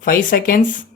5 seconds.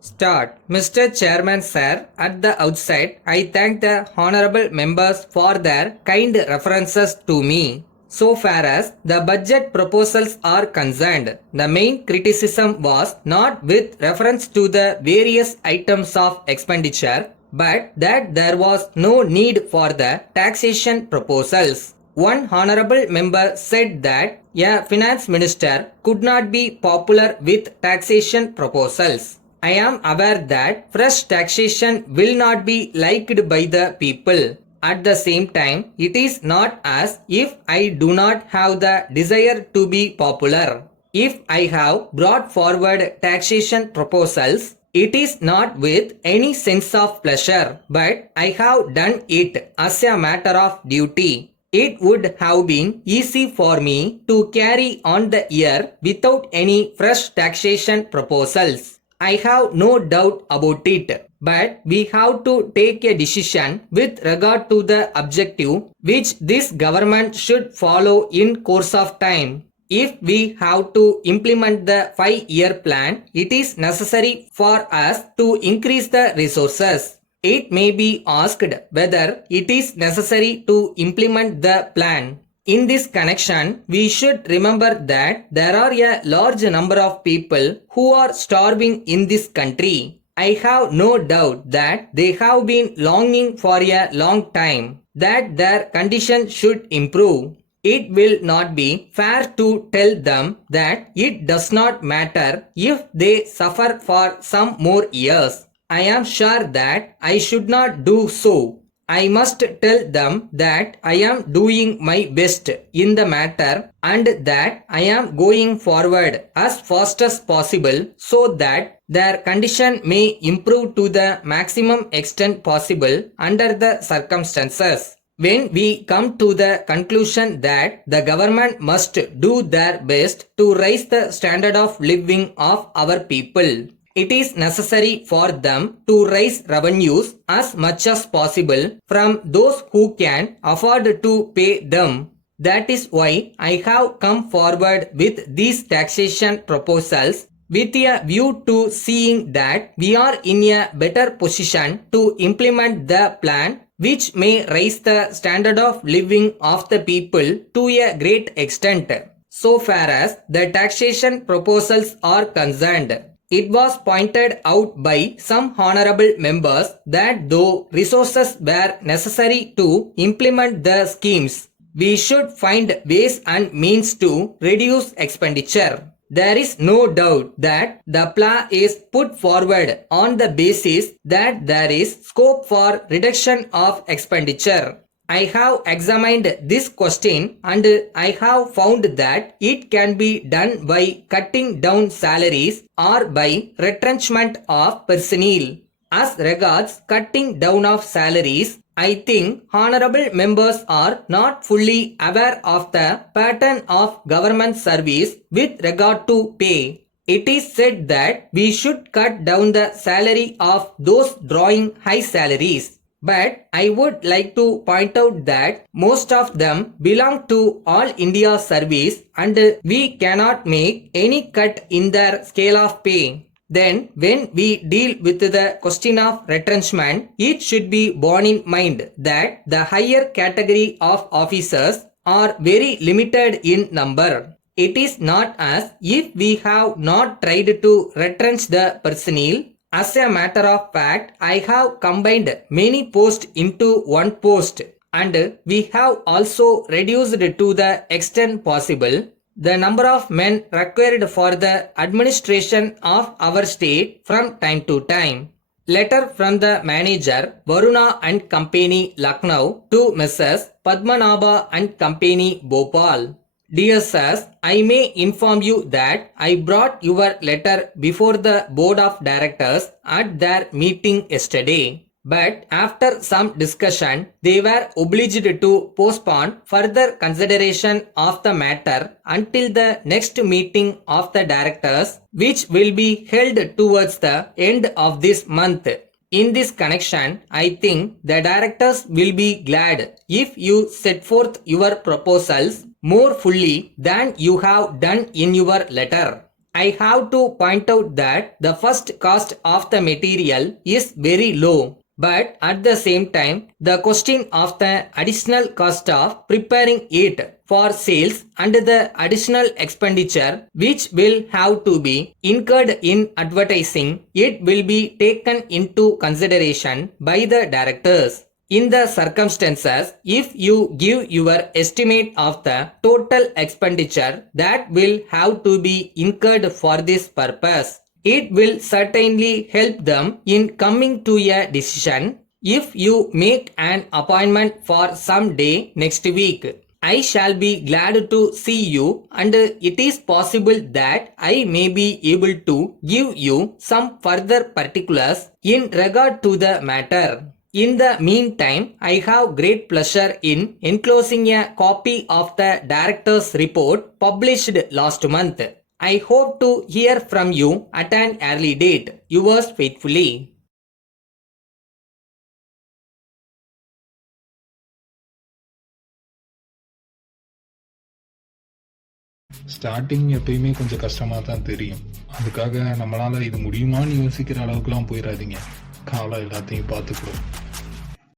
Start. Mr. Chairman Sir, at the outset, I thank the honorable members for their kind references to me. So far as the budget proposals are concerned, the main criticism was not with reference to the various items of expenditure, but that there was no need for the taxation proposals. One honorable member said that a finance minister could not be popular with taxation proposals. I am aware that fresh taxation will not be liked by the people. At the same time, it is not as if I do not have the desire to be popular. If I have brought forward taxation proposals, it is not with any sense of pleasure, but I have done it as a matter of duty. It would have been easy for me to carry on the year without any fresh taxation proposals. I have no doubt about it, but we have to take a decision with regard to the objective which this government should follow in course of time. If we have to implement the 5-year plan, it is necessary for us to increase the resources. It may be asked whether it is necessary to implement the plan. In this connection, we should remember that there are a large number of people who are starving in this country. I have no doubt that they have been longing for a long time that their condition should improve. It will not be fair to tell them that it does not matter if they suffer for some more years. I am sure that I should not do so. I must tell them that I am doing my best in the matter and that I am going forward as fast as possible so that their condition may improve to the maximum extent possible under the circumstances. When we come to the conclusion that the government must do their best to raise the standard of living of our people, it is necessary for them to raise revenues as much as possible from those who can afford to pay them. That is why I have come forward with these taxation proposals with a view to seeing that we are in a better position to implement the plan which may raise the standard of living of the people to a great extent. So far as the taxation proposals are concerned, it was pointed out by some honorable members that though resources were necessary to implement the schemes, we should find ways and means to reduce expenditure. There is no doubt that the plan is put forward on the basis that there is scope for reduction of expenditure. I have examined this question and I have found that it can be done by cutting down salaries or by retrenchment of personnel. As regards cutting down of salaries, I think honorable members are not fully aware of the pattern of government service with regard to pay. It is said that we should cut down the salary of those drawing high salaries. But I would like to point out that most of them belong to All India service and we cannot make any cut in their scale of pay. Then when we deal with the question of retrenchment, it should be borne in mind that the higher category of officers are very limited in number. It is not as if we have not tried to retrench the personnel. As a matter of fact, I have combined many posts into one post and we have also reduced to the extent possible the number of men required for the administration of our state from time to time. Letter from the manager Varuna and Company Lucknow to Mrs. Padmanabha and Company Bhopal. Dear sirs, I may inform you that I brought your letter before the board of directors at their meeting yesterday. But after some discussion, they were obliged to postpone further consideration of the matter until the next meeting of the directors, which will be held towards the end of this month. In this connection, I think the directors will be glad if you set forth your proposals more fully than you have done in your letter. I have to point out that the first cost of the material is very low, but at the same time, the question of the additional cost of preparing it for sales and the additional expenditure which will have to be incurred in advertising it will be taken into consideration by the directors. In the circumstances, if you give your estimate of the total expenditure that will have to be incurred for this purpose, it will certainly help them in coming to a decision. If you make an appointment for some day next week, I shall be glad to see you, and it is possible that I may be able to give you some further particulars in regard to the matter. In the meantime, I have great pleasure in enclosing a copy of the director's report published last month. I hope to hear from you at an early date. Yours faithfully. Starting எப்பயுமே கொஞ்சம் கஷ்டமாக தான் தெரியும். அதுக்காக நம்மளால் இது முடியுமான்னு யோசிக்கிற அளவுக்குலாம் போயிடாதீங்க. காலம் எல்லாத்தையும் பார்த்துக்கிறோம்.